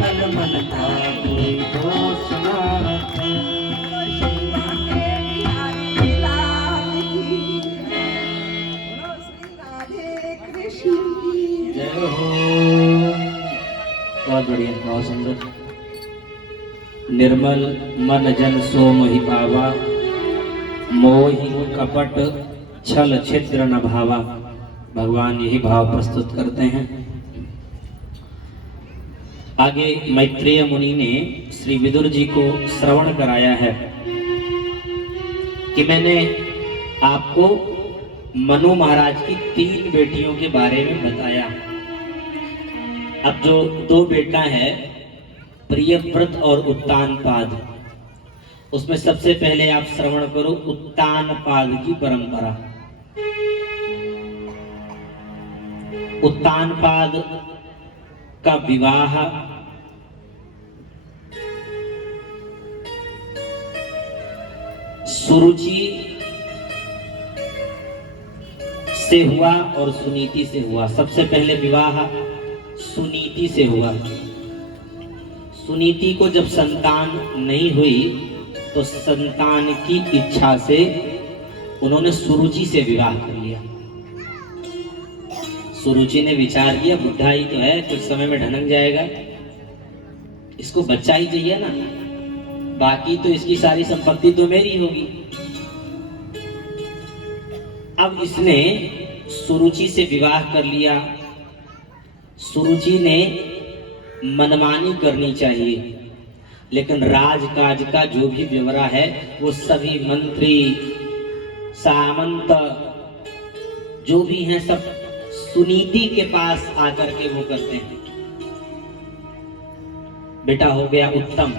तन मन का कोई दोष ना। जय हो। बहुत बढ़िया, बहुत सुंदर। निर्मल मन जन सो मोहि पावा, मोहि कपट छल छिद्र न भावा। भगवान यही भाव प्रस्तुत करते हैं। आगे मैत्रेय मुनि ने श्री विदुर जी को श्रवण कराया है कि मैंने आपको मनु महाराज की 3 बेटियों के बारे में बताया। अब जो 2 बेटा है, प्रियव्रत और उत्तानपाद, उसमें सबसे पहले आप श्रवण करो उत्तानपाद की परंपरा। उत्तानपाद का विवाह सुरुचि से हुआ और सुनीति से हुआ। सबसे पहले विवाह सुनीति से हुआ। सुनीति को जब संतान नहीं हुई तो संतान की इच्छा से उन्होंने सुरुचि से विवाह कर लिया। सुरुचि ने विचार किया, बुढ़ा ही तो है, कुछ समय में ढनक जाएगा, इसको बच्चा ही चाहिए ना, बाकी तो इसकी सारी संपत्ति तो मेरी होगी। अब इसने सुरुचि से विवाह कर लिया। सुरुचि ने मनमानी करनी चाहिए, लेकिन राजकाज का जो भी ब्यौरा है वो सभी मंत्री सामंत जो भी हैं सब सुनीति के पास आकर के वो करते हैं। बेटा हो गया उत्तम,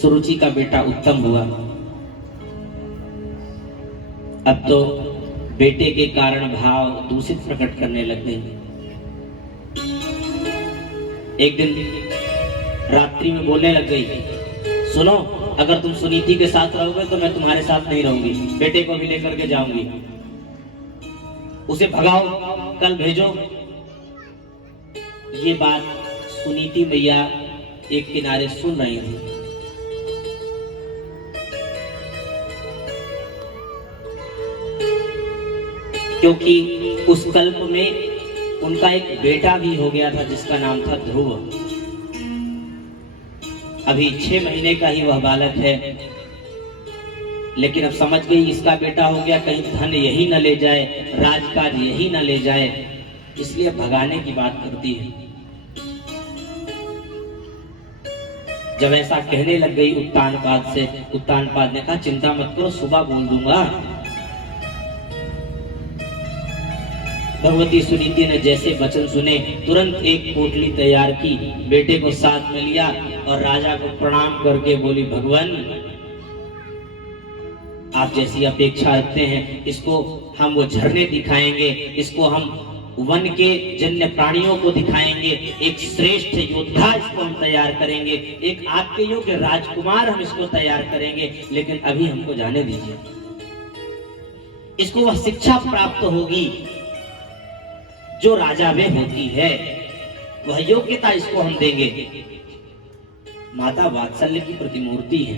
सुरुचि का बेटा उत्तम हुआ। अब तो बेटे के कारण भाव दूषित प्रकट करने लग गए। एक दिन रात्रि में बोलने लग गई, सुनो, अगर तुम सुनीति के साथ रहोगे तो मैं तुम्हारे साथ नहीं रहूंगी, बेटे को भी लेकर के जाऊंगी, उसे भगाओ, कल भेजो। ये बात सुनीति मैया एक किनारे सुन रही थी। क्योंकि उस कल्प में उनका एक बेटा भी हो गया था जिसका नाम था ध्रुव। अभी 6 महीने का ही वह बालक है, लेकिन अब समझ गई इसका बेटा हो गया, कहीं धन यही न ले जाए, राजकाज यही न ले जाए, इसलिए भगाने की बात करती है। जब ऐसा कहने लग गई उत्तानपाद से, उत्तानपाद ने कहा चिंता मत करो, सुबह बोल दूंगा। भगवती सुनीति ने जैसे वचन सुने तुरंत एक पोटली तैयार की, बेटे को साथ में लिया और राजा को प्रणाम करके बोली, भगवान आप जैसी अपेक्षा रखते हैं, इसको हम वो झरने दिखाएंगे, इसको हम वन के जन्य प्राणियों को दिखाएंगे, एक श्रेष्ठ योद्धा इसको हम तैयार करेंगे, एक आपके योग्य राजकुमार हम इसको तैयार करेंगे, लेकिन अभी हमको जाने दीजिए। इसको वह शिक्षा प्राप्त होगी जो राजा में होती है, वह योग्यता इसको हम देंगे। माता वात्सल्य की प्रतिमूर्ति है।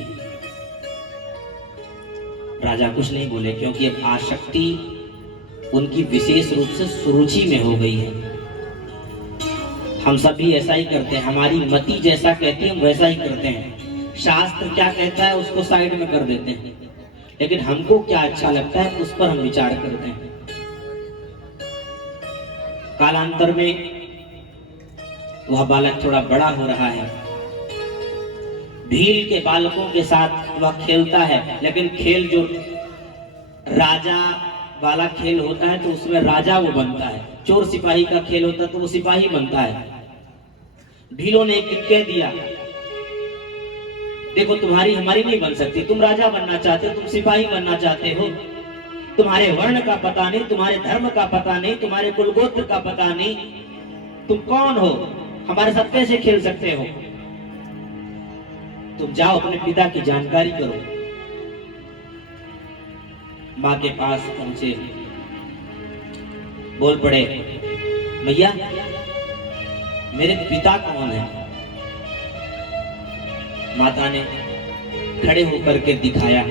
राजा कुछ नहीं बोले, क्योंकि अब आसक्ति उनकी विशेष रूप से सुरुचि में हो गई है। हम सब भी ऐसा ही करते हैं, हमारी मति जैसा कहती है हम वैसा ही करते हैं। शास्त्र क्या कहता है उसको साइड में कर देते हैं, लेकिन हमको क्या अच्छा लगता है उस पर हम विचार करते हैं। कालांतर में वह बालक थोड़ा बड़ा हो रहा है, भील के बालकों के साथ वह खेलता है, लेकिन खेल जो राजा वाला खेल होता है तो उसमें राजा वो बनता है, चोर सिपाही का खेल होता है तो वो सिपाही बनता है। भीलों ने एक कह दिया, देखो तुम्हारी हमारी नहीं बन सकती, तुम राजा बनना चाहते हो, तुम सिपाही बनना चाहते हो, तुम्हारे वर्ण का पता नहीं, तुम्हारे धर्म का पता नहीं, तुम्हारे कुलगोत्र का पता नहीं, तुम कौन हो, हमारे साथ कैसे खेल सकते हो? तुम जाओ अपने पिता की जानकारी करो। माँ के पास पहुंचे, बोल पड़े, मैया मेरे पिता कौन है? माता ने खड़े होकर के दिखाया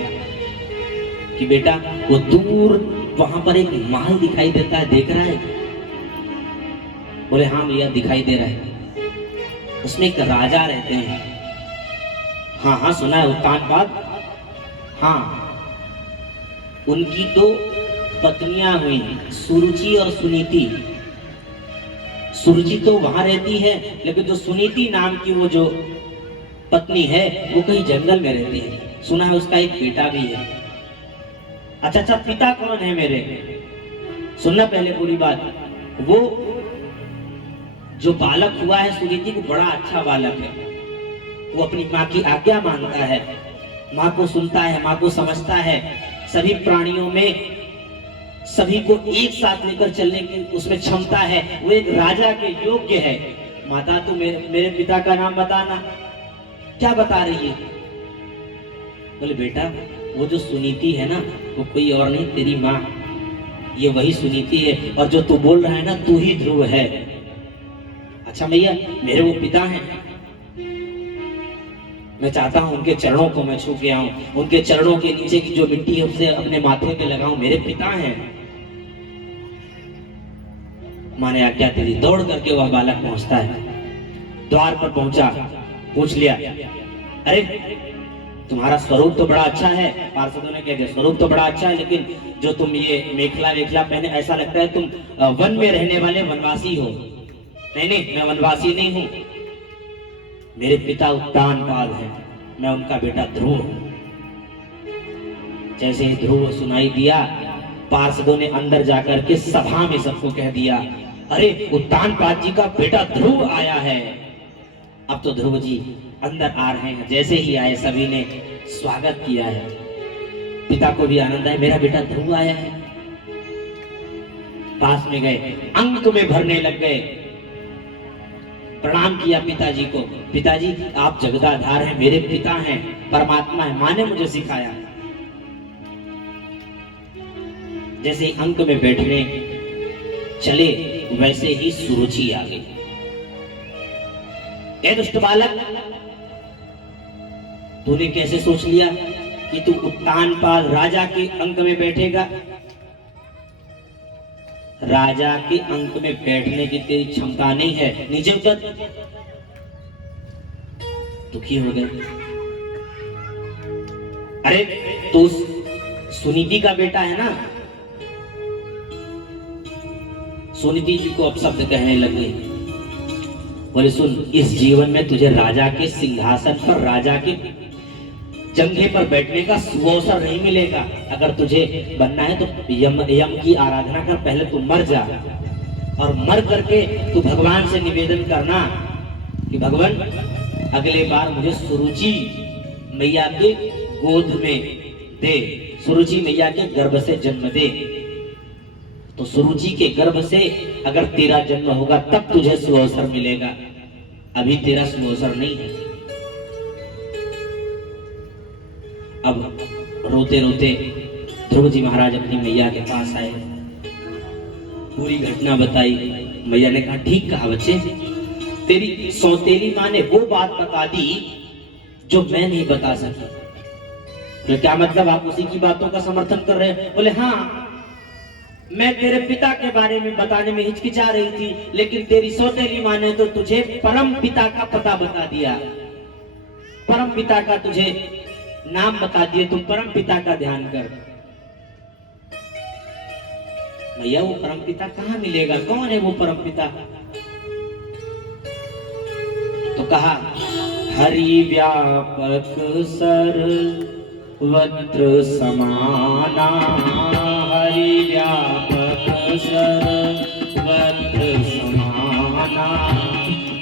कि बेटा वो दूर वहां पर एक महल दिखाई देता है, देख रहा है? बोले हाँ भैया दिखाई दे रहा है। उसमें एक राजा रहते हैं। हाँ हाँ सुना है उत्तानपाद। हाँ, उनकी दो पत्नियां हुई, सुरुचि और सुनीति। सुरुचि तो वहां रहती है, लेकिन जो सुनीति नाम की वो जो पत्नी है वो कहीं जंगल में रहती है। सुना है उसका एक बेटा भी है। अच्छा, पिता कौन है मेरे? सुनना पहले पूरी बात। वो जो बालक हुआ है सुनीति को, बड़ा अच्छा बालक है। वो अपनी माँ की आज्ञा मानता है, माँ को सुनता है, माँ को समझता है। सभी प्राणियों में सभी को एक साथ लेकर चलने की उसमें क्षमता है। वो एक राजा के योग्य है। माता तू मेरे पिता का नाम बताना। क्या बता रही है? बोले बेटा वो जो सुनीति है ना, वो कोई और नहीं, तेरी माँ, ये वही सुनीति है। और जो तू बोल रहा है ना, तू ही ध्रुव है। अच्छा भैया, मेरे वो पिता हैं, मैं चाहता हूं उनके चरणों को मैं छू के आऊं, उनके चरणों के नीचे की जो मिट्टी है उसे अपने माथे पे लगाऊं। मेरे पिता हैं। माँ ने आज्ञा दे दी। दौड़ करके वह बालक पहुंचता है, द्वार पर पहुंचा, पूछ लिया, अरे तुम्हारा स्वरूप तो बड़ा अच्छा है। पार्षदों ने कह दिया स्वरूप तो बड़ा अच्छा है, लेकिन जो तुम ये मेखला वेखला पहने, ऐसा लगता है तुम वन में रहने वाले वनवासी हो। नहीं, मैं वनवासी नहीं हूं। मेरे पिता उत्तानपाद हैं, मैं उनका बेटा ध्रुव हूं। जैसे ही ध्रुव सुनाई दिया, पार्षदों ने अंदर जाकर के सभा में सबको कह दिया, अरे उत्तानपाद जी का बेटा ध्रुव आया है। अब तो ध्रुव जी अंदर आ रहे हैं। जैसे ही आए सभी ने स्वागत किया है। पिता को भी आनंद है, मेरा बेटा ध्रुव आया है। पास में गए, अंक में भरने लग गए, प्रणाम किया पिताजी को। पिताजी आप जगदाधार हैं, मेरे पिता हैं, परमात्मा है, माँ ने मुझे सिखाया। जैसे ही अंक में बैठने चले, वैसे ही सुरुचि आ गई। ए दुष्ट बालक, तूने कैसे सोच लिया कि तू उत्तानपाद राजा के अंक में बैठेगा? राजा के अंक में बैठने की तेरी क्षमता नहीं है, नीचे उतर। दुखी हो गए। अरे तू सुनीति का बेटा है ना? सुनीति जी को अपशब्द कहने लगे। बोले सुन, इस जीवन में तुझे राजा के सिंहासन पर, राजा के जंघे पर बैठने का सुअवसर नहीं मिलेगा। अगर तुझे बनना है तो यम की आराधना कर, पहले तू मर जा, और मर करके तू भगवान से निवेदन करना कि भगवान अगले बार मुझे सुरुचि मैया के गोद में दे, सुरुचि मैया के गर्भ से जन्म दे। तो सुरुचि के गर्भ से अगर तेरा जन्म होगा तब तुझे सुअवसर मिलेगा, अभी तेरा सुअवसर नहीं है। अब रोते रोते ध्रुव जी महाराज अपनी मैया के पास आए, पूरी घटना बताई। मैया ने कहा ठीक कहा बच्चे, तेरी सौतेली माँ ने वो बात बता दी जो मैं नहीं बता सकी। तो क्या मतलब, आप उसी की बातों का समर्थन कर रहे हैं? बोले हाँ, मैं तेरे पिता के बारे में बताने में हिचकिचा रही थी, लेकिन तेरी सौतेली माँ ने तो तुझे परम पिता का पता बता दिया, परम पिता का तुझे नाम बता दिए, तुम परम पिता का ध्यान कर। भैया वो परम पिता कहाँ मिलेगा, कौन है वो परम पिता? तो कहा हरि व्यापक सर्वत्र समाना, हरि व्यापक सर्वत्र समाना,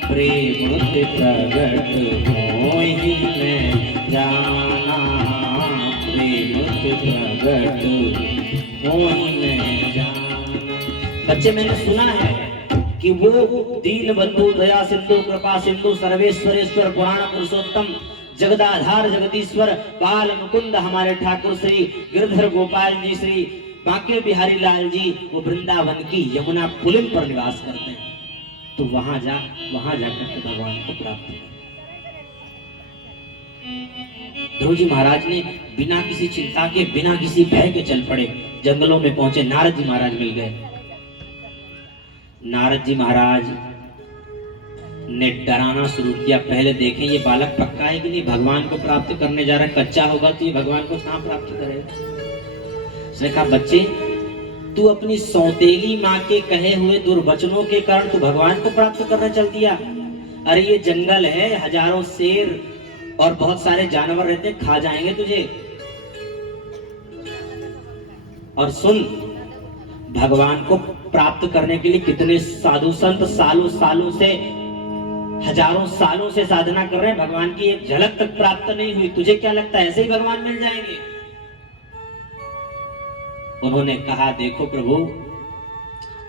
प्रेम प्रगट मोहि में जाना, प्रेम प्रगट मोहि में जाना। बच्चे मैंने सुना है कि वो दीन बंधु दया सिंधु कृपा सिंधु सर्वेश्वरेश्वर पुराण पुरुषोत्तम जगदाधार जगदीश्वर बाल मुकुंद हमारे ठाकुर श्री गिरधर गोपाल जी श्री बांके बिहारी लाल जी वो वृंदावन की यमुना पुलिन पर निवास करते हैं। तो वहां जाकर के भगवान को प्राप्त ध्रुव जी महाराज ने बिना किसी चिंता के, बिना किसी भय के चल पड़े, जंगलों में पहुंचे। नारद जी महाराज मिल गए। नारद जी महाराज ने डराना शुरू किया। पहले देखें ये बालक पक्का है कि नहीं, भगवान को प्राप्त करने जा रहा है। कच्चा होगा तो ये भगवान को कहां प्राप्त करेगा। उसने कहा, बच्चे तू अपनी सौतेली माँ के कहे हुए दुर्वचनों के कारण तू भगवान को प्राप्त करने चल दिया। अरे ये जंगल है, हजारों शेर और बहुत सारे जानवर रहते, खा जाएंगे तुझे। और सुन, भगवान को प्राप्त करने के लिए कितने साधु संत सालों सालों से, हजारों सालों से साधना कर रहे हैं, भगवान की एक झलक तक प्राप्त नहीं हुई। तुझे क्या लगता है ऐसे ही भगवान मिल जाएंगे? उन्होंने कहा, देखो प्रभु,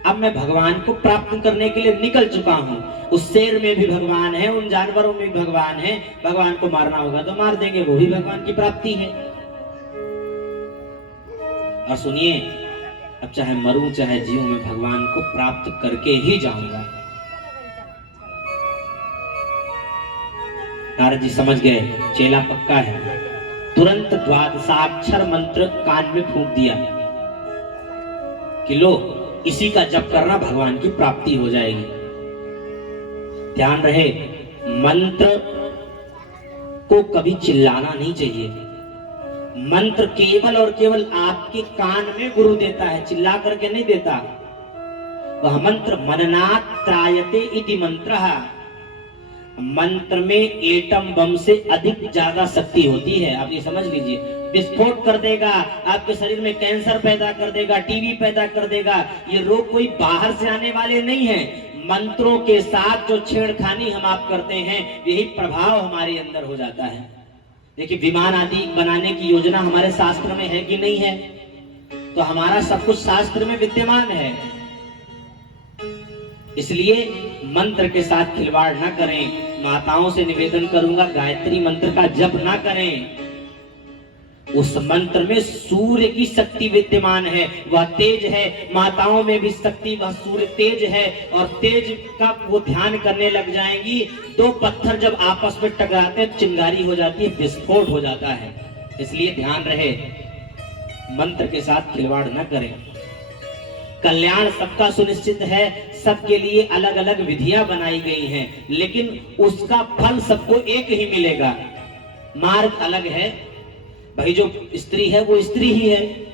अब मैं भगवान को प्राप्त करने के लिए निकल चुका हूं। उस शेर में भी भगवान है, उन जानवरों में भी भगवान है। भगवान को मारना होगा तो मार देंगे, वो भी भगवान की प्राप्ति है। और सुनिए, अब चाहे मरूं चाहे जीऊं, मैं भगवान को प्राप्त करके ही जाऊंगा। नारद जी समझ गए चेला पक्का है। तुरंत द्वादशाक्षर मंत्र कान में फूंक दिया कि लो, इसी का जप करना, भगवान की प्राप्ति हो जाएगी। ध्यान रहे, मंत्र को कभी चिल्लाना नहीं चाहिए। मंत्र केवल और केवल आपके कान में गुरु देता है, चिल्ला करके नहीं देता। वह मंत्र मननात् त्रायते इति मंत्रः। मंत्र में एटम बम से अधिक ज्यादा शक्ति होती है, आप ये समझ लीजिए। विस्फोट कर देगा, आपके शरीर में कैंसर पैदा कर देगा, टीबी पैदा कर देगा। ये रोग कोई बाहर से आने वाले नहीं है। मंत्रों के साथ जो छेड़खानी हम आप करते हैं, यही प्रभाव हमारे अंदर हो जाता है। देखिए, विमान आदि बनाने की योजना हमारे शास्त्र में है कि नहीं है? तो हमारा सब कुछ शास्त्र में विद्यमान है। इसलिए मंत्र के साथ खिलवाड़ ना करें। माताओं से निवेदन करूंगा, गायत्री मंत्र का जप ना करें। उस मंत्र में सूर्य की शक्ति विद्यमान है, वह तेज है। माताओं में भी शक्ति, वह सूर्य तेज है। और तेज का वो ध्यान करने लग जाएंगी। दो पत्थर जब आपस में टकराते हैं, चिंगारी हो जाती है, विस्फोट हो जाता है। इसलिए ध्यान रहे, मंत्र के साथ खिलवाड़ न करें। कल्याण सबका सुनिश्चित है, सबके लिए अलग अलग विधियां बनाई गई हैं, लेकिन उसका फल सबको एक ही मिलेगा। मार्ग अलग है। भाई, जो स्त्री है वो स्त्री ही है।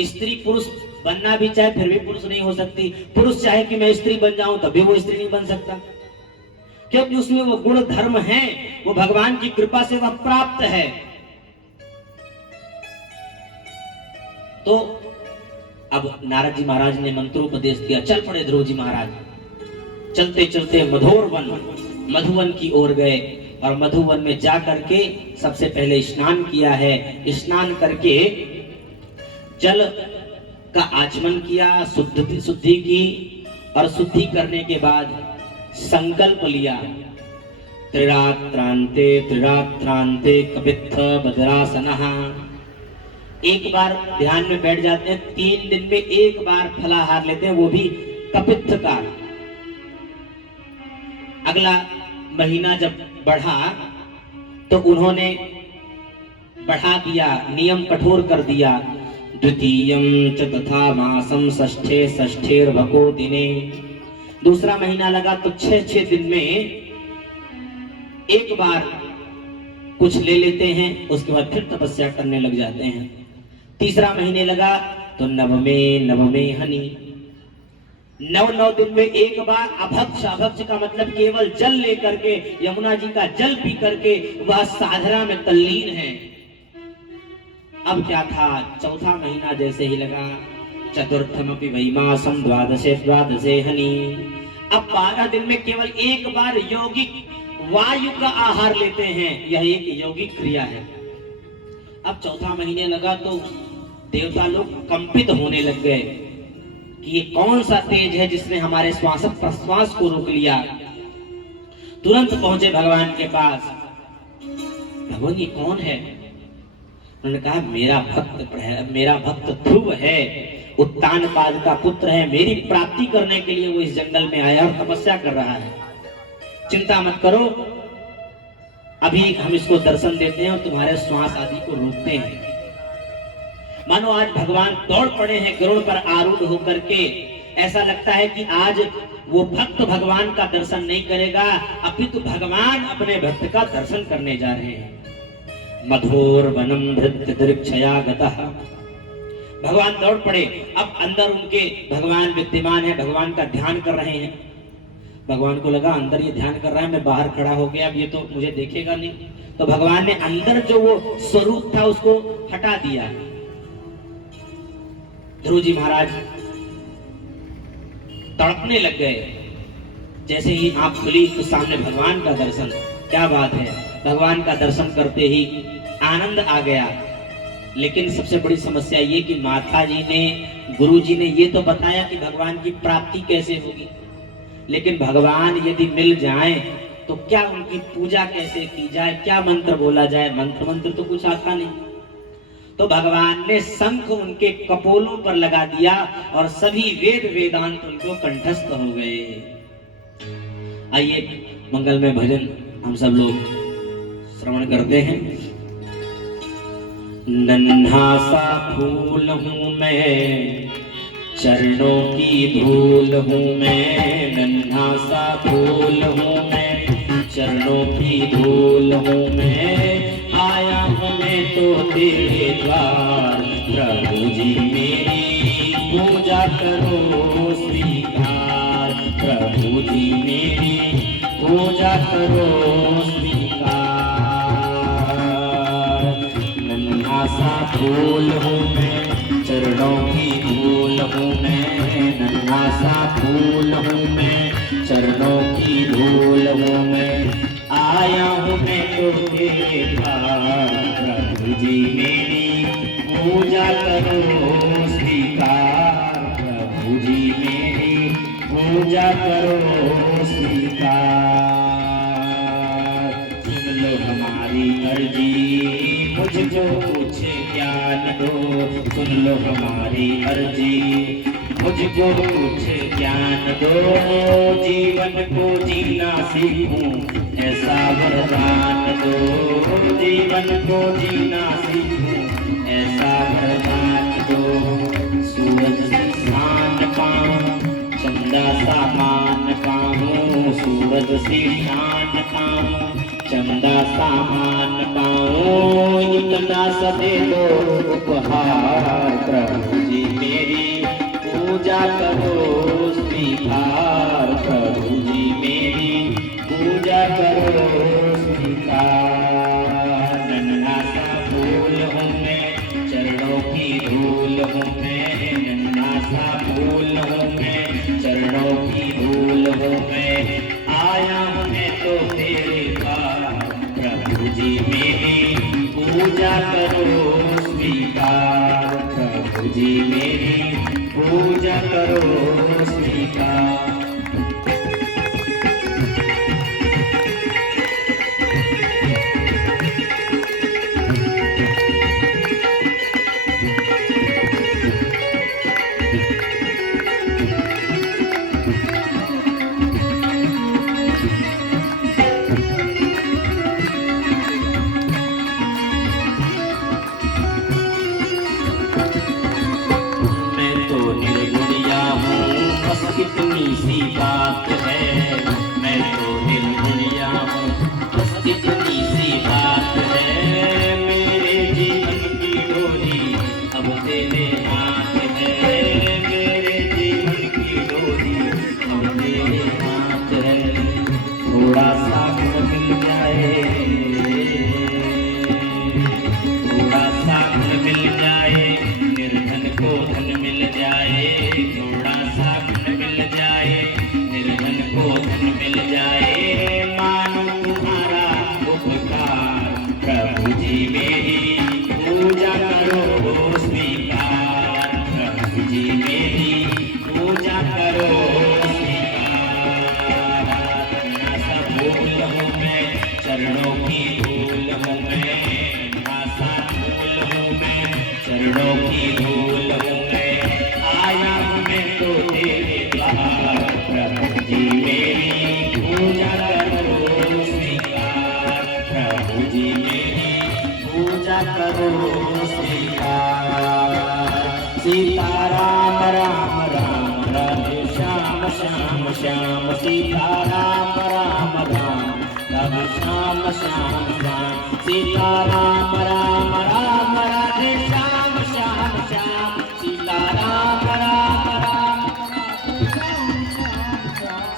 स्त्री पुरुष बनना भी चाहे फिर भी पुरुष नहीं हो सकती। पुरुष चाहे कि मैं स्त्री बन जाऊं तभी वो स्त्री नहीं बन सकता, क्योंकि उसमें वो गुण धर्म है, वो भगवान की कृपा से वह प्राप्त है। तो अब नारद जी महाराज ने मंत्रोपदेश दिया। चल पड़े ध्रुव जी महाराज। चलते चलते मधुवन की ओर गए और मधुवन में जा करके सबसे पहले स्नान किया है। स्नान करके जल का आचमन किया, शुद्धि की, और शुद्धि करने के बाद संकल्प लिया, त्रिरात्रांते कपित्थ बद्रासनः। एक बार ध्यान में बैठ जाते हैं, 3 दिन में एक बार फलाहार लेते हैं, वो भी कपित्थ का। अगला महीना जब बढ़ा तो उन्होंने बढ़ा दिया, नियम कठोर कर दिया। द्वितीयं च तथा मासम षष्ठेर्भको दिने। दूसरा महीना लगा तो 6 दिन में एक बार कुछ ले लेते हैं, उसके बाद फिर तपस्या करने लग जाते हैं। तीसरा महीने लगा तो नवमे हनी। 9 दिन में एक बार अभक्ष का मतलब केवल जल लेकर के, यमुना जी का जल पी करके वह साधना में तल्लीन है। अब क्या था, चौथा महीना जैसे ही लगा, चतुर्थमपि वैमासम द्वादशे हनी। अब 12 दिन में केवल एक बार यौगिक वायु का आहार लेते हैं, यह एक यौगिक क्रिया है। अब चौथा महीने लगा तो देवता लोग कंपित होने लग गए कि ये कौन सा तेज है जिसने हमारे श्वास प्रश्वास को रोक लिया। तुरंत पहुंचे भगवान के पास। भगवान ये कौन है? उन्होंने कहा मेरा भक्त ध्रुव है, उत्तानपाद का पुत्र है। मेरी प्राप्ति करने के लिए वो इस जंगल में आया और तपस्या कर रहा है। चिंता मत करो, अभी हम इसको दर्शन देते हैं और तुम्हारे श्वास आदि को रोकते हैं। मानो आज भगवान दौड़ पड़े हैं गरुड़ पर आरूढ़ होकर के। ऐसा लगता है कि आज वो भक्त भगवान का दर्शन नहीं करेगा, अपितु भगवान अपने भक्त का दर्शन करने जा रहे हैं। मधुर वनम धृत दृक्षया गतः, भगवान दौड़ पड़े। अब अंदर उनके भगवान विद्यमान है, भगवान का ध्यान कर रहे हैं। भगवान को लगा अंदर ये ध्यान कर रहा है, मैं बाहर खड़ा हो गया, अब ये तो मुझे देखेगा नहीं। तो भगवान ने अंदर जो वो स्वरूप था उसको हटा दिया। ध्रुव जी महाराज तड़पने लग गए। जैसे ही आंख खुली तो सामने भगवान का दर्शन। क्या बात है, भगवान का दर्शन करते ही आनंद आ गया। लेकिन सबसे बड़ी समस्या ये कि माता जी ने, गुरु जी ने ये तो बताया कि भगवान की प्राप्ति कैसे होगी, लेकिन भगवान यदि मिल जाए तो क्या उनकी पूजा कैसे की जाए, क्या मंत्र बोला जाए। मंत्र तो कुछ आता नहीं। तो भगवान ने शंख उनके कपोलों पर लगा दिया और सभी वेद वेदांत उनको कंठस्थ हो गए। आइए मंगलमय भजन हम सब लोग श्रवण करते हैं। नन्हा सा फूल हूँ मैं, चरणों की धूल हूँ मैं। नन्हा सा फूल हूँ मैं, चरणों की धूल हूँ मैं। आया हूँ मैं तो तेरे द्वार, प्रभु जी मेरी पूजा करो स्वीकार। प्रभु जी मेरी पूजा करो स्वीकार। नन्हा सा फूल हूँ मैं, चरणों की धूल हूँ मैं। नन्हा सा फूल हूँ मैं, चरणों की धूल हूँ मैं। आया हूँ मैं तो तेरे द्वार, प्रभु जी मेरी पूजा करो स्वीकार। प्रभु जी मेरी पूजा करो स्वीकार। सुन लो हमारी अर्जी, मुझको कुछ ज्ञान दो। सुन लो हमारी अर्जी, मुझको कुछ ज्ञान दो। जीवन को जीना सीखूं ऐसा वरदान दो। जीवन को जीना सीखूं ऐसा वरदान दो। सूरज से शान पाऊं, चंदा सा मान पाऊं। सूरज से शान पाऊं, चंदा सा मान पाऊं। इतना सा दे दो उपहार, प्रभु जी मेरी पूजा करो स्वीकार। प्रभु जी मेरी पूजा करो स्वीकार। नन्हा सा फूल हूँ मैं, चरणों की धूल हूँ मैं। नन्हा सा फूल हूँ मैं, चरणों की धूल हूँ मैं। आया हूँ मैं तो तेरे द्वार, प्रभु जी मेरी पूजा करो स्वीकार। प्रभु जी मेरी पूजा करो स्वीकार। कितनी सी बात है, मैं तो निर्गुणिया हूँ, बस कितनी सी बात है। मेरे जीवन की डोरी अब तेरे हाथ है। मेरे जीवन की डोरी अब तेरे हाथ है। थोड़ा सा गुण मिल जाए, थोड़ा सा गुण मिल जाए, निर्धन को धन मिल जाए। थोड़ा सा निर्धन को धन मिल जाए। मानो तुम्हारा उपकार, प्रभु जी मेरी पूजा करो स्वीकार। प्रभु जी मेरी पूजा करो स्वीकार। नन्हा सा फूल हूँ मैं, चरणों की धूल हूँ मैं। नन्हा सा फूल हूँ मैं, चरणों की धूल हूँ मैं। आया हूँ मैं तो तेरे द्वार, प्रभु जी मेरी पूजा करो स्वीकार। जी मेरी पूजा करो स्वीकार। सीताराम राम राम राधे श्याम श्याम श्याम सीताराम राम राम राधे श्याम श्याम श्याम सीताराम राम राम राधे श्याम श्याम श्याम सीताराम राम राम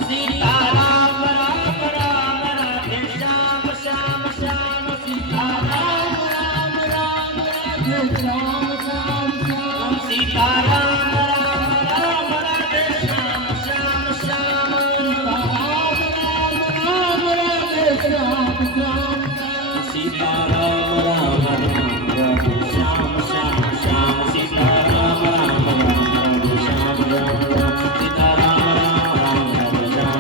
सीताराम राम राम राधे श्याम श्याम श्याम सीताराम राम राम राधे श्याम श्याम श्याम सीताराम राम राम राधे श्याम श्याम श्याम सीताराम राम राम राधे श्याम श्याम श्याम सीताराम राम राम राधे श्याम राम राम सीताराम राम राम राधे श्याम राम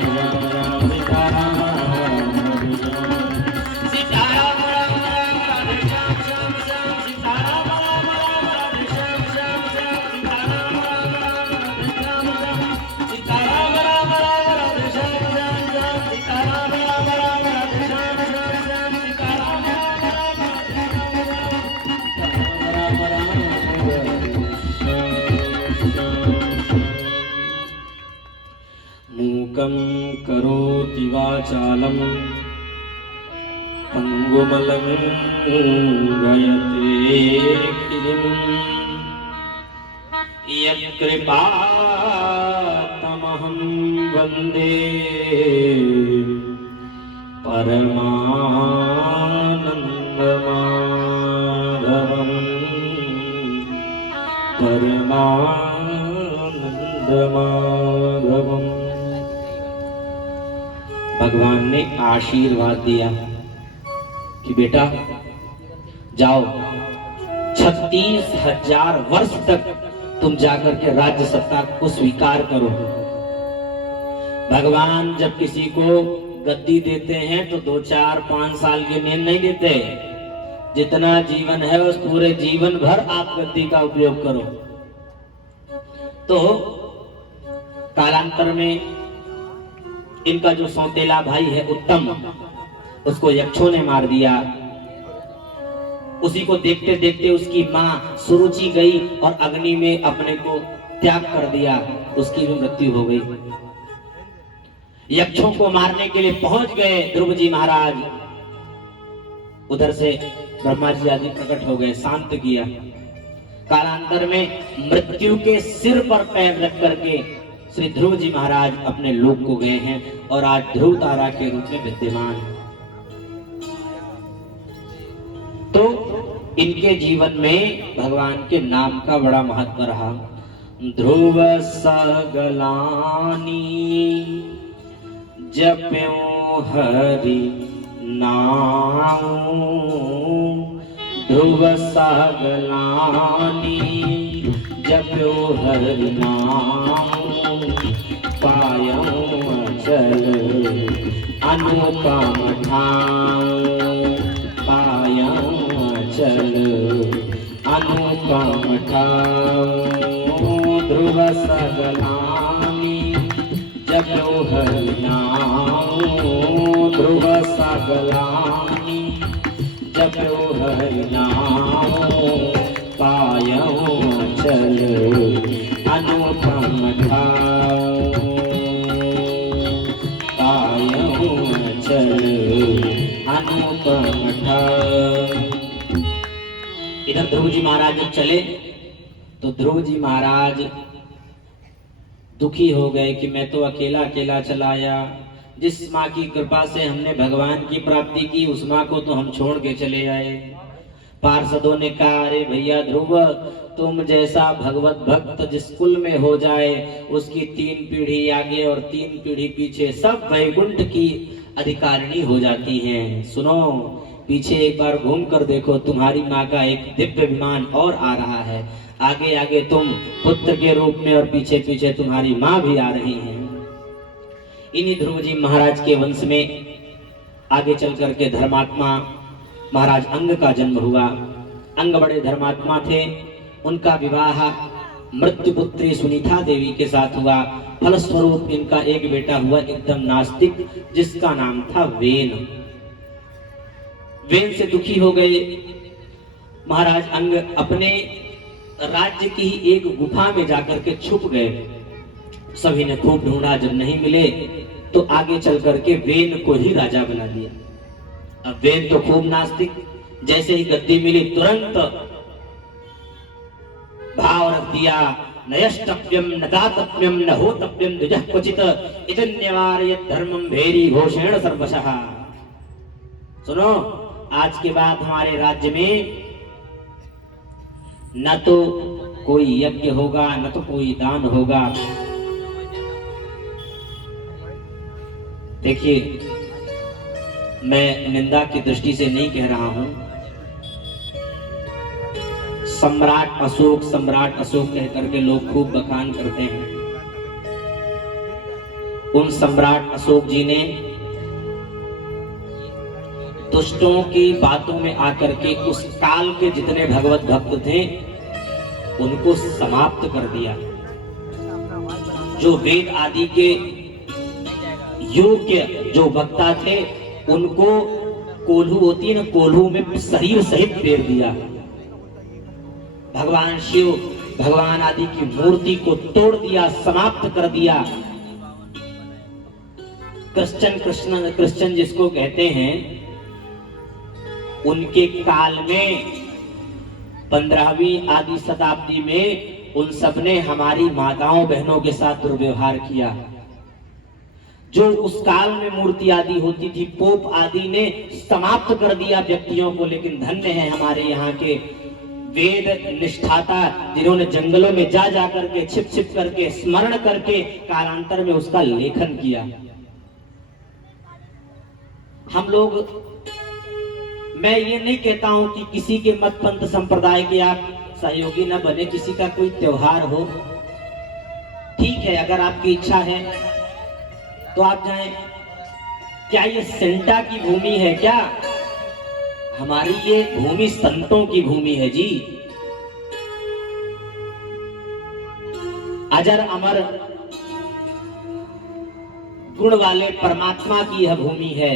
राम सीताराम राम राधे श्याम श्याम श्याम सीताराम राम राधे श्याम श्याम श्याम सीताराम राम राधे श्याम श्याम सीताराम राम राधे श्याम श्याम श्याम सीताराम राम राधे श्याम श्याम श्याम सीताराम मूकं करोति वाचालं पंगुमलंघयते गिरिं यत्कृपातमहं वन्दे परमानंदमाधवम्। भगवान ने आशीर्वाद दिया कि बेटा जाओ 36,000 वर्ष तक तुम जाकर के राज्य सत्ता को स्वीकार करो। भगवान जब किसी को गद्दी देते हैं तो 2, 4, 5 साल के लिए नहीं देते। जितना जीवन है उस पूरे जीवन भर आप गद्दी का उपयोग करो। तो कालांतर में इनका जो सौतेला भाई है उत्तम, उसको यक्षों ने मार दिया। उसी को देखते देखते उसकी माँ सुरुचि गई और अग्नि में अपने को त्याग कर दिया, उसकी भी मृत्यु हो गई। यक्षों को मारने के लिए पहुंच गए ध्रुव जी महाराज। उधर से ब्रह्मा जी आदि प्रकट हो गए, शांत किया। कालांतर में मृत्यु के सिर पर पैर रख करके श्री ध्रुव जी महाराज अपने लोक को गए हैं और आज ध्रुव तारा के रूप में विद्यमान। तो इनके जीवन में भगवान के नाम का बड़ा महत्व रहा। ध्रुव सगलानी जप्यो हरि नाम, ध्रुव सगलानी जप्यो हरि नाम, पायो अचल अनुपम ठाम, पायो अचल अनुपम ठाम। ध्रुव सगलानी जप्यो हरि नाम, ध्रुव सगलानी जप्यो हरि नाम, पायो अचल अनुपम ठाम, पायो अचल अनुपम ठाम। इधर ध्रुव जी महाराज जब चले तो ध्रुव जी महाराज दुखी हो गए कि मैं तो अकेला अकेला चला आया। जिस माँ की कृपा से हमने भगवान की प्राप्ति की उस माँ को तो हम छोड़ के चले आए। पार्षदों ने कहा, अरे भैया ध्रुव, तुम जैसा भगवत भक्त जिस कुल में हो जाए उसकी 3 पीढ़ी आगे और 3 पीढ़ी पीछे सब वैकुंठ की अधिकारिणी हो जाती हैं। सुनो, पीछे एक बार घूम कर देखो, तुम्हारी माँ का एक दिव्य विमान और आ रहा है। आगे आगे तुम पुत्र के रूप में और पीछे पीछे तुम्हारी माँ भी आ रही हैं। इन्हीं ध्रुव जी महाराज के वंश में आगे चल करके धर्मात्मा महाराज अंग का जन्म हुआ। अंग बड़े धर्मात्मा थे। उनका विवाह मृत्युपुत्री सुनीता देवी के साथ हुआ। फलस्वरूप इनका एक बेटा हुआ एकदम नास्तिक, जिसका नाम था वेन। वेन से दुखी हो गए। महाराज अंग अपने राज्य की ही एक गुफा में जाकर के छुप गए। सभी ने खूब ढूंढा, जब नहीं मिले तो आगे चल करके वेन को ही राजा बना दिया। अब वेन तो खूब नास्तिक, जैसे ही गद्दी मिली तुरंत भाव रख दिया, नयष्टव्यम न दातव्यम न होतव्यम द्विजः क्वचित इदन्यवारयत् धर्मं भेरी घोषेण सर्वशः। सुनो, आज के बाद हमारे राज्य में न तो कोई यज्ञ होगा, न तो कोई दान होगा। देखिए, मैं निंदा की दृष्टि से नहीं कह रहा हूं। सम्राट अशोक कह करके लोग खूब बखान करते हैं। उन सम्राट अशोक जी ने दुष्टों की बातों में आकर के उस काल के जितने भगवत भक्त थे उनको समाप्त कर दिया। जो वेद आदि के योग्य जो वक्ता थे उनको कोल्हू होती है ना, कोल्हू में शरीर सहित फेर दिया। भगवान शिव भगवान आदि की मूर्ति को तोड़ दिया, समाप्त कर दिया। क्रिश्चियन जिसको कहते हैं, उनके काल में 15वीं आदि शताब्दी में उन सब ने हमारी माताओं बहनों के साथ दुर्व्यवहार किया। जो उस काल में मूर्ति आदि होती थी, पोप आदि ने समाप्त कर दिया व्यक्तियों को। लेकिन धन्य है हमारे यहाँ के वेद निष्ठाता, जिन्होंने जंगलों में जा करके छिप करके स्मरण करके कालांतर में उसका लेखन किया। हम लोग, मैं ये नहीं कहता हूं कि किसी के मत पंथ संप्रदाय के आप सहयोगी न बने, किसी का कोई त्योहार हो, ठीक है, अगर आपकी इच्छा है तो आप जाएं। क्या ये सेंटा की भूमि है क्या? हमारी ये भूमि संतों की भूमि है जी। अजर अमर गुण वाले परमात्मा की यह भूमि है।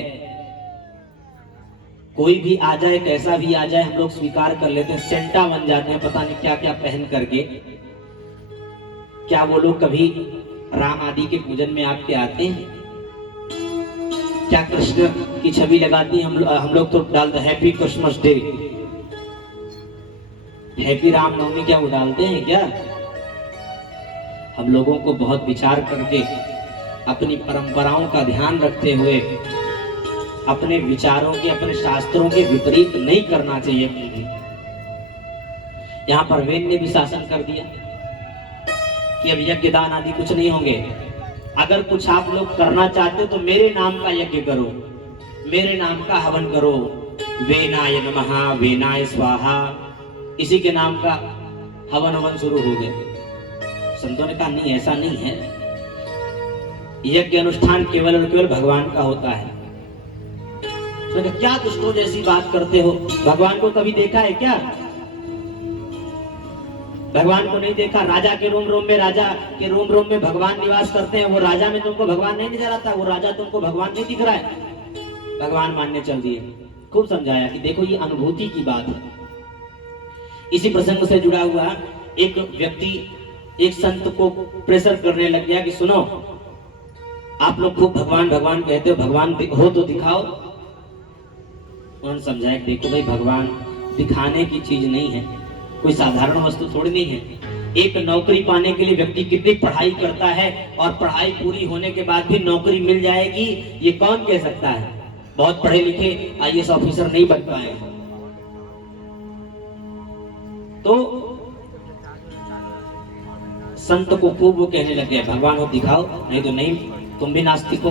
कोई भी आ जाए, कैसा भी आ जाए, हम लोग स्वीकार कर लेते हैं, सेंटा बन जाते हैं पता नहीं क्या क्या पहन करके। क्या वो लोग कभी राम आदि के पूजन में आपके आते हैं? क्या कृष्ण की छवि लगाती हम लोग तो डालते happy Christmas day, happy Ramnavami, क्या वो डालते हैं क्या? हम लोगों को बहुत विचार करके अपनी परंपराओं का ध्यान रखते हुए अपने विचारों के, अपने शास्त्रों के विपरीत नहीं करना चाहिए। यहाँ पर वेद ने भी शासन कर दिया कि अब यज्ञ दान आदि कुछ नहीं होंगे। अगर कुछ आप लोग करना चाहते हो तो मेरे नाम का यज्ञ करो, मेरे नाम का हवन करो, वेनाय नमः, वेनाय स्वाहा, इसी के नाम का हवन शुरू हो गए। संतों ने कहा नहीं, ऐसा नहीं है, यज्ञ अनुष्ठान केवल और केवल भगवान का होता है। तो क्या दुष्टों जैसी बात करते हो? भगवान को कभी देखा है क्या? भगवान को नहीं देखा। राजा के रोम रोम में भगवान निवास करते हैं। वो राजा में तुमको भगवान नहीं नजर आता, वो राजा तुमको भगवान नहीं दिख रहा है। भगवान मानने चल दिए। खूब समझाया कि देखो ये अनुभूति की बात है। इसी प्रसंग से जुड़ा हुआ एक व्यक्ति एक संत को प्रेशर करने लग गया कि सुनो, आप लोग खूब भगवान भगवान कहते हो, भगवान हो तो दिखाओ। उन्होंने समझाया देखो भाई, भगवान दिखाने की चीज नहीं है, कोई साधारण वस्तु थोड़ी नहीं है। एक नौकरी पाने के लिए व्यक्ति कितनी पढ़ाई करता है और पढ़ाई पूरी होने के बाद भी नौकरी मिल जाएगी, ये कौन कह सकता है? बहुत पढ़े लिखे आईएएस ऑफिसर नहीं बन पाए। तो संत को खूब वो कहने लगे भगवान हो दिखाओ, नहीं तो नहीं, तुम भी नास्तिक हो।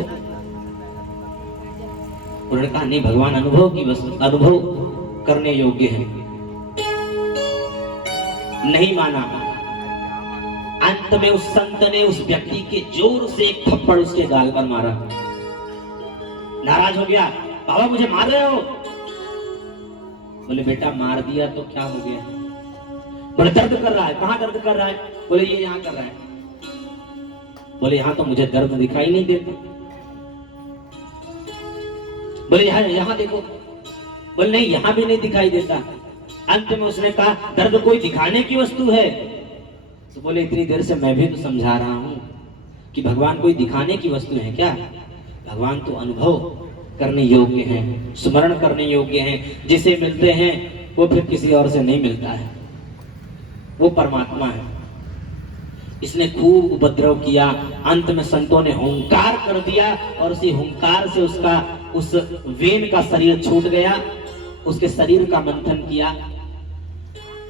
उन्होंने कहा नहीं, भगवान अनुभव की वस्तु, अनुभव करने योग्य है। नहीं माना। अंत में उस संत ने उस व्यक्ति के जोर से एक थप्पड़ उसके गाल पर मारा। नाराज हो गया, बाबा मुझे मार रहे हो? बोले बेटा मार दिया तो क्या हो गया? बोले दर्द कर रहा है। कहाँ दर्द कर रहा है? बोले ये यहाँ कर रहा है। बोले यहाँ तो मुझे दर्द दिखाई नहीं देता। बोले यहाँ देखो। बोले नहीं, यहाँ भी नहीं दिखाई देता। अंत में उसने कहा दर्द कोई दिखाने की वस्तु है? तो बोले इतनी देर से मैं भी तो समझा रहा हूँ कि भगवान कोई दिखाने की वस्तु है क्या? भगवान तो अनुभव करने योग्य हैं, स्मरण करने योग्य हैं। जिसे मिलते हैं वो फिर किसी और से नहीं मिलता है, वो परमात्मा है। इसने खूब उपद्रव किया, अंत में संतों ने हुंकार कर दिया और उसी हुंकार से उसका उस वेन का शरीर छूट गया। उसके शरीर का मंथन किया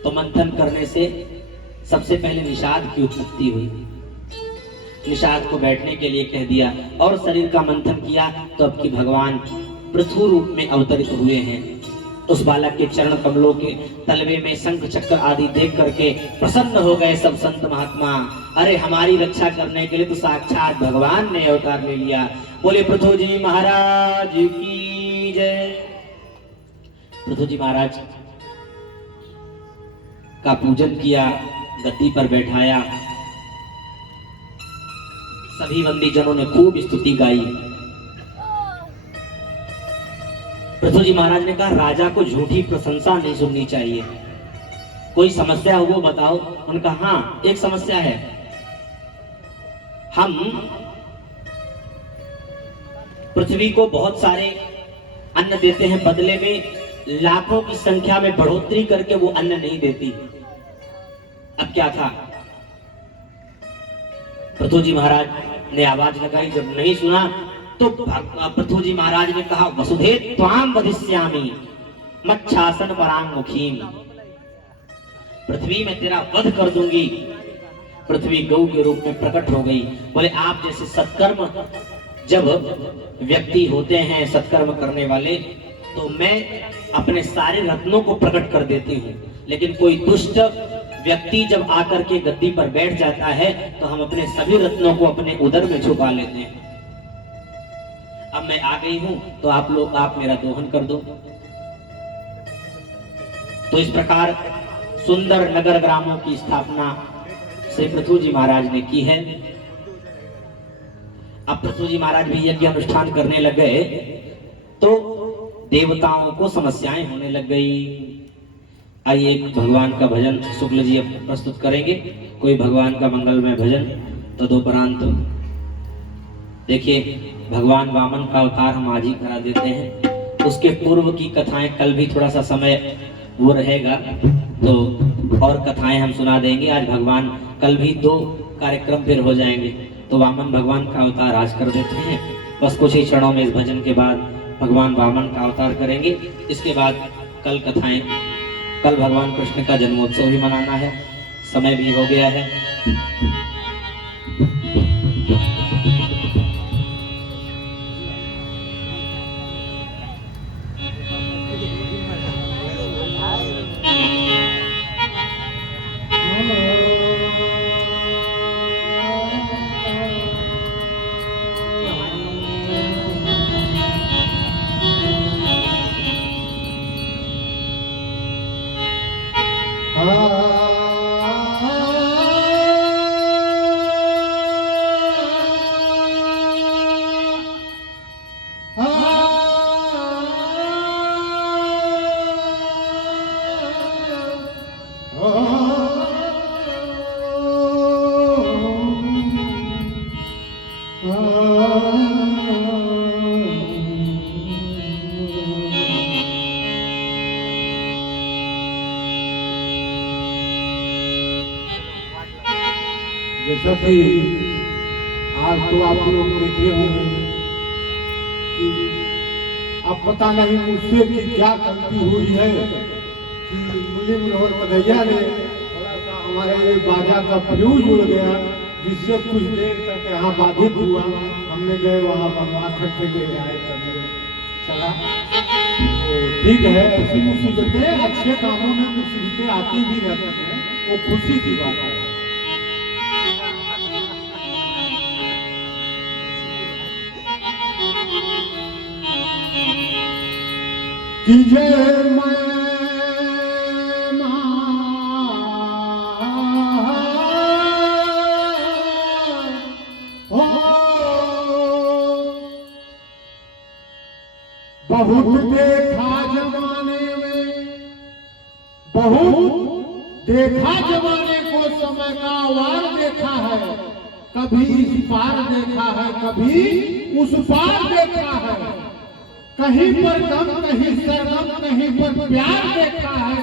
तो मंथन करने से सबसे पहले निषाद की उत्पत्ति हुई। निषाद को बैठने के लिए कह दिया और शरीर का मंथन किया तो अब की भगवान पृथु रूप में अवतरित हुए हैं। उस बालक के चरण कमलों के तलवे में शंख चक्र आदि देख करके प्रसन्न हो गए सब संत महात्मा। अरे हमारी रक्षा करने के लिए तो साक्षात भगवान ने अवतार ले लिया। बोले पृथु जी महाराज की जय। पृथु जी महाराज का पूजन किया, गद्दी पर बैठाया। सभी वंदी जनों ने खूब स्तुति गाई। पृथु जी महाराज ने कहा राजा को झूठी प्रशंसा नहीं सुननी चाहिए, कोई समस्या हो वो बताओ। उन्होंने कहा हाँ एक समस्या है, हम पृथ्वी को बहुत सारे अन्न देते हैं, बदले में लाखों की संख्या में बढ़ोतरी करके वो अन्न नहीं देती। अब क्या था? पृथु जी महाराज ने आवाज लगाई, जब नहीं सुना तो पृथु जी महाराज ने कहा वसुधे त्वाम वधिष्यामि मच्छासन परांगमुखीम। पृथ्वी में तेरा वध कर दूंगी। पृथ्वी गौ के रूप में प्रकट हो गई। बोले आप जैसे सत्कर्म जब व्यक्ति होते हैं, सत्कर्म करने वाले, तो मैं अपने सारे रत्नों को प्रकट कर देती हूँ, लेकिन कोई दुष्ट व्यक्ति जब आकर के गद्दी पर बैठ जाता है तो हम अपने सभी रत्नों को अपने उदर में छुपा लेते हैं। अब मैं आ गई हूं तो आप मेरा दोहन कर दो। तो इस प्रकार सुंदर नगर ग्रामों की स्थापना श्री पृथु जी महाराज ने की है। अब पृथु जी महाराज भी यज्ञ अनुष्ठान करने लग गए तो देवताओं को समस्याएं होने लग गई। आइए एक भगवान का भजन शुक्ल जी अब प्रस्तुत करेंगे, कोई भगवान का मंगलमय भजन। तदुपरांत देखिए भगवान वामन का अवतार हम आज ही करा देते हैं। उसके पूर्व की कथाएं कल भी थोड़ा सा समय वो रहेगा तो और कथाएं हम सुना देंगे। आज भगवान कल भी 2 कार्यक्रम फिर हो जाएंगे, तो वामन भगवान का अवतार आज कर देते हैं। बस कुछ ही क्षणों में इस भजन के बाद भगवान वामन का अवतार करेंगे। इसके बाद कल कथाएं, कल भगवान कृष्ण का जन्मोत्सव भी मनाना है, समय भी हो गया है। जैसा कि आज तो आप लोग देखे होंगे कि अब पता नहीं मुझसे भी क्या गलती हुई है कि मुझे मनोहर पधैया ने थोड़ा सा हमारे ये बाजा का फ्यूज उड़ गया, जिससे कुछ देर तक यहाँ बाधित हुआ। हमने गए वहाँ बनवा करके ले आए चला। तो ठीक है, ऐसी मुसीबतें, अच्छे कामों में मुसीबतें आती भी रहती हैं, वो खुशी की बात है। कि जय बहुत देखा जमाना बहुत देखा जमाने को समय का वार देखा है, कभी इस पार देखा है, कभी उस पार देखा है, कहीं पर गम, कहीं सरगम, कहीं पर प्यार देखा है,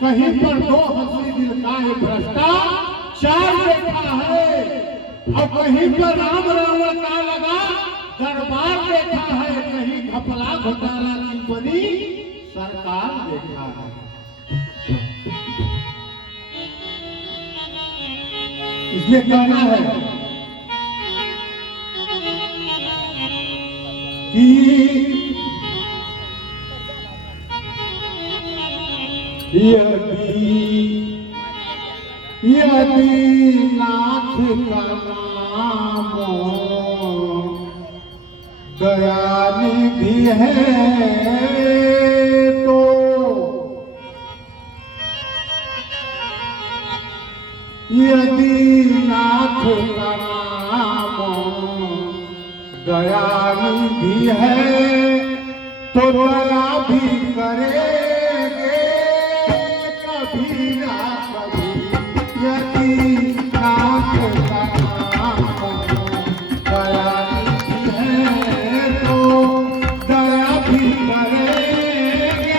कहीं पर दो हंसी दिल का भ्रष्टाचार देखा है, और कहीं पर राम रावण का लगा दरबार देखा है, कहीं घपला घोटाला की बनी सरकार देखा है। इसलिए कहना है कि यदि नाथ का नाम दयानिधि है तो यदि नाथ का नाम दयानिधि है तो दया भी करेंगे कभी ना कभी। यदि नाथ का नाम दयानिधि है तो दया भी करेंगे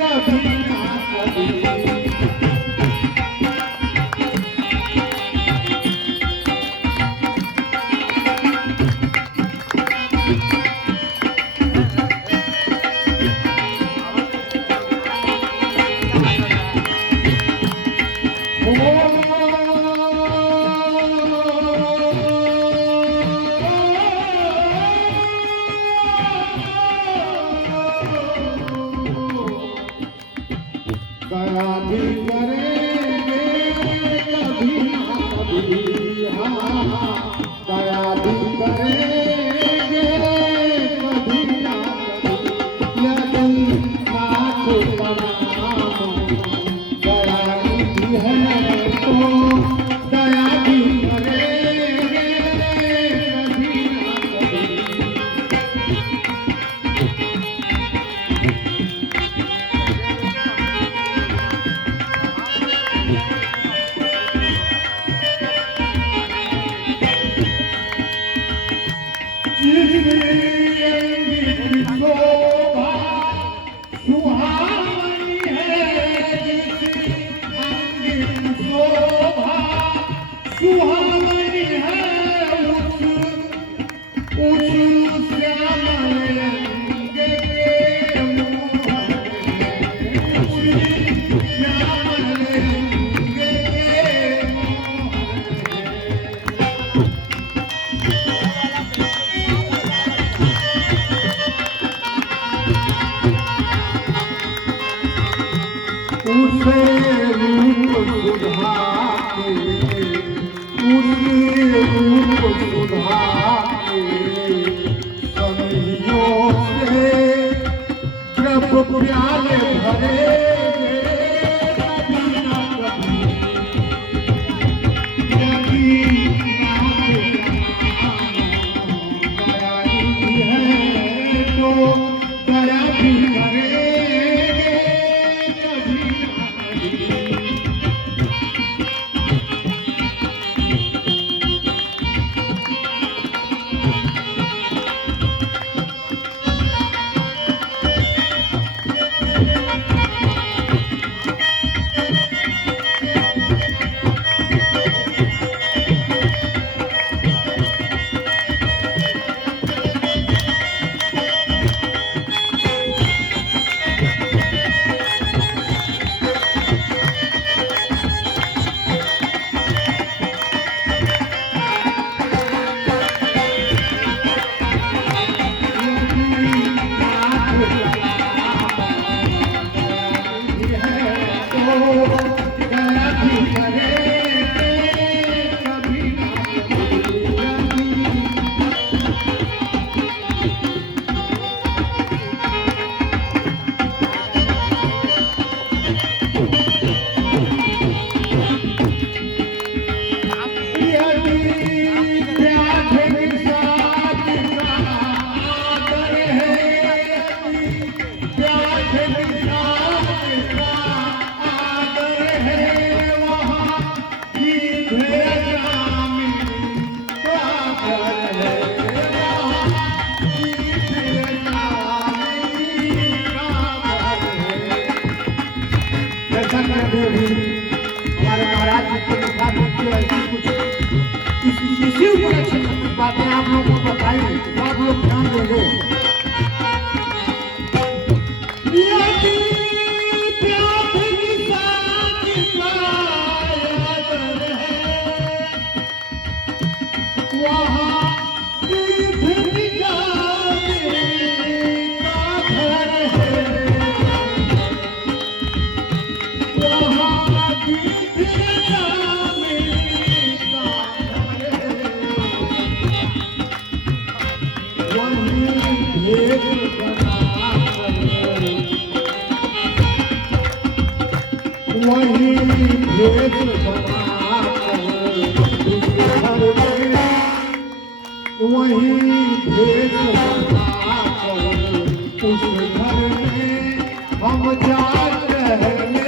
कभी ना कभी। दया भी करेंगे कभी ना कभी, हाँ दया भी करेंगे कभी ना कभी। यदि नाथ का नाम दयानिधि है तो दया भी करेंगे कभी ना कभी। प्याले भरेंगे कभी ना कभी। यदि दयानिधि है तो दया भी करेंगे कभी ना कभी। में भी हमारे महाराज जी के लिखा करके ऐसी कुछ इसी उपलक्ष्य में कुछ बातें आप लोगों को बताई तो आप लोग ध्यान देंगे। वही भेद बनाकर वही भेद बनाकर उस घर में हम जा रहने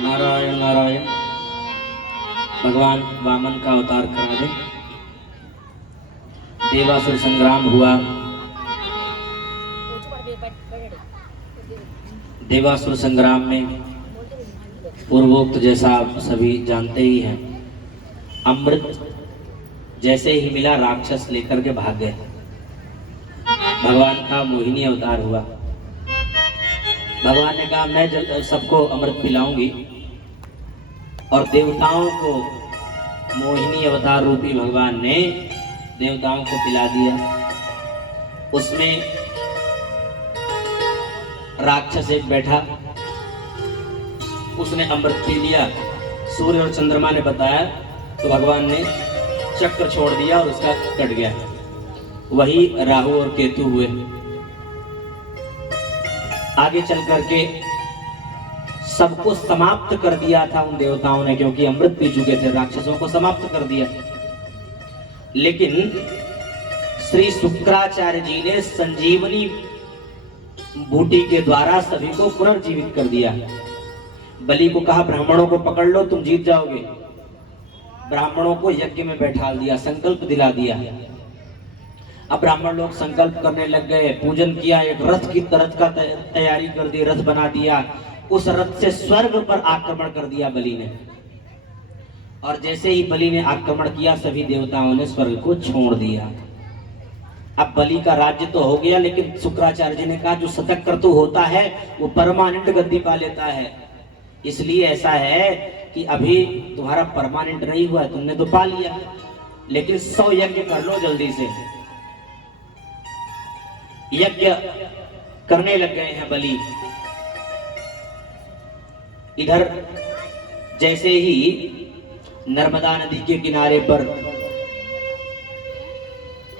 नारायण नारायण। भगवान वामन का अवतार करा दे। देवासुर संग्राम हुआ, देवासुर संग्राम में पूर्वोक्त जैसा आप सभी जानते ही हैं, अमृत जैसे ही मिला राक्षस लेकर के भाग गए। भगवान का मोहिनी अवतार हुआ। भगवान ने कहा मैं सबको अमृत पिलाऊंगी, और देवताओं को मोहिनी अवतार रूपी भगवान ने देवताओं को पिला दिया। उसमें राक्षस एक बैठा, उसने अमृत पी लिया। सूर्य और चंद्रमा ने बताया तो भगवान ने चक्र छोड़ दिया और उसका कट गया। वही राहु और केतु हुए। आगे चल करके सबको समाप्त कर दिया था उन देवताओं ने, क्योंकि अमृत पी चुके थे, राक्षसों को समाप्त कर दिया। लेकिन श्री शुक्राचार्य जी ने संजीवनी बूटी के द्वारा सभी को पुनर्जीवित कर दिया। बलि को कहा ब्राह्मणों को पकड़ लो, तुम जीत जाओगे। ब्राह्मणों को यज्ञ में बैठा दिया, संकल्प दिला दिया। अब ब्राह्मण लोग संकल्प करने लग गए, पूजन किया, एक रथ की तरह का तैयारी कर दी, रथ बना दिया। उस रथ से स्वर्ग पर आक्रमण कर दिया बलि ने। और जैसे ही बलि ने आक्रमण किया, सभी देवताओं ने स्वर्ग को छोड़ दिया। अब बलि का राज्य तो हो गया, लेकिन शुक्राचार्य जी ने कहा जो शतक क्रतु होता है वो परमानेंट गद्दी पा लेता है। इसलिए ऐसा है कि अभी तुम्हारा परमानेंट नहीं हुआ है, तुमने तो पा लिया, लेकिन 100 यज्ञ कर लो जल्दी से। यज्ञ करने लग गए हैं बलि। इधर जैसे ही नर्मदा नदी के किनारे पर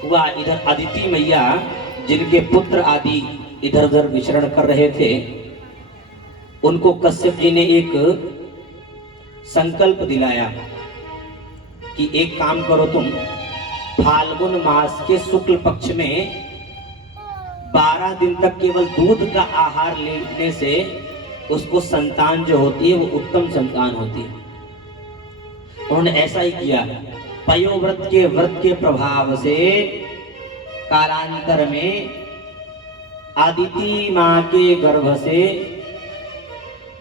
हुआ, इधर अदिति मैया जिनके पुत्र आदि इधर उधर विचरण कर रहे थे, उनको कश्यप जी ने एक संकल्प दिलाया कि एक काम करो, तुम फाल्गुन मास के शुक्ल पक्ष में 12 दिन तक केवल दूध का आहार लेने से उसको संतान जो होती है वो उत्तम संतान होती है। उन्होंने ऐसा ही किया। पयोव्रत के व्रत के प्रभाव से कालांतर में आदिति मां के गर्भ से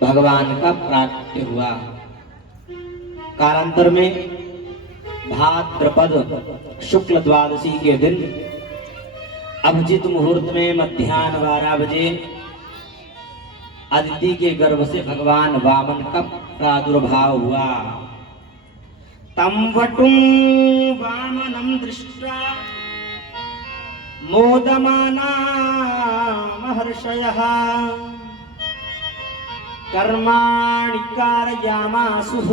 भगवान का प्राकट्य हुआ। कालांतर में भाद्रपद शुक्ल द्वादशी के दिन अभिजित मुहूर्त में मध्याह्न 12 बजे अदिति के गर्भ से भगवान वामन का प्रादुर्भाव हुआ। तं वटुं वामनं दृष्ट्वा मोदमाना महर्षयः कर्माणि कारयामासुः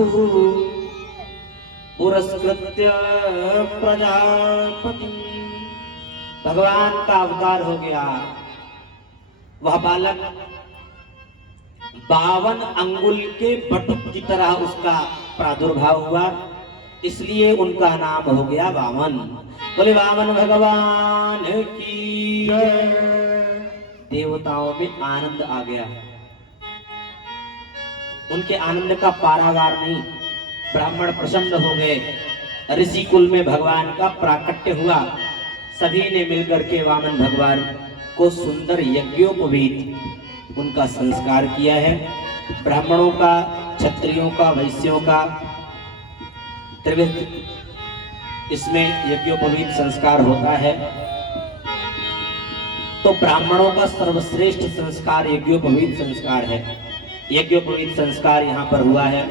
पुरस्कृत्य प्रजापति। भगवान का अवतार हो गया। वह बालक 52 अंगुल के बटुक की तरह उसका प्रादुर्भाव हुआ, इसलिए उनका नाम हो गया वामन। बोले वामन भगवान की जय। देवताओं में आनंद आ गया। उनके आनंद का पारावार नहीं। ब्राह्मण प्रसन्न हो गए। ऋषि कुल में भगवान का प्राकट्य हुआ। सभी ने मिलकर के वामन भगवान को सुंदर यज्ञोपवीत उनका संस्कार किया है। ब्राह्मणों का, क्षत्रियों का, वैश्यों का त्रिविध इसमें यज्ञोपवीत संस्कार होता है। तो ब्राह्मणों का सर्वश्रेष्ठ संस्कार यज्ञोपवीत संस्कार है। यज्ञोपवीत संस्कार यहाँ पर हुआ है।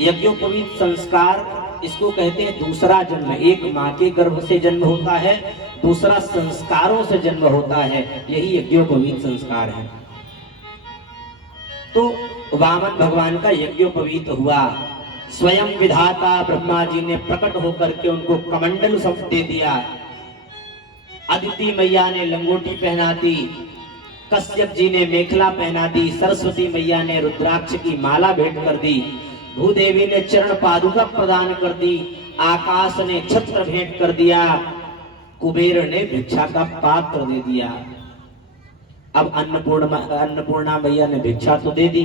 यज्ञोपवीत संस्कार इसको कहते हैं दूसरा जन्म। एक माँ के गर्भ से जन्म होता है, दूसरा संस्कारों से जन्म होता है, यही यज्ञोपवीत संस्कार है। तो वामन भगवान का यज्ञोपवीत हुआ। स्वयं विधाता ब्रह्मा जी ने प्रकट होकर के उनको कमंडल शब्द दे दिया। अदिति मैया ने लंगोटी पहना दी, कश्यप जी ने मेखला पहना दी, सरस्वती मैया ने रुद्राक्ष की माला भेंट कर दी, भूदेवी ने चरण पादुका प्रदान कर दी, आकाश ने छत्र भेंट कर दिया, कुबेर ने भिक्षा का पात्र दे दिया। अब अन्नपूर्णा मैया ने भिक्षा तो दे दी।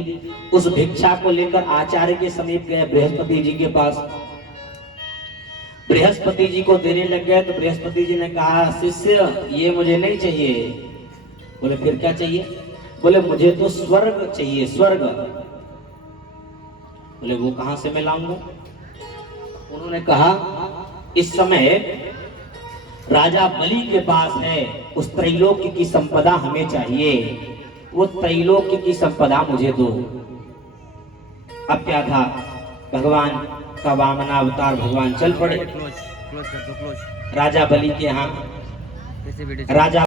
उस भिक्षा को लेकर आचार्य के समीप गए बृहस्पति जी के पास। बृहस्पति जी को देने लग गए तो बृहस्पति जी ने कहा शिष्य ये मुझे नहीं चाहिए। बोले फिर क्या चाहिए? बोले मुझे तो स्वर्ग चाहिए, स्वर्ग। बोले वो कहां से मैं लाऊंगा? उन्होंने कहा इस समय राजा बलि के पास है, उस त्रैलोक्य की संपदा हमें चाहिए, वो त्रैलोक्य की संपदा मुझे दो। अब क्या था, भगवान का वामनावतार भगवान चल पड़े राजा बलि के यहाँ। राजा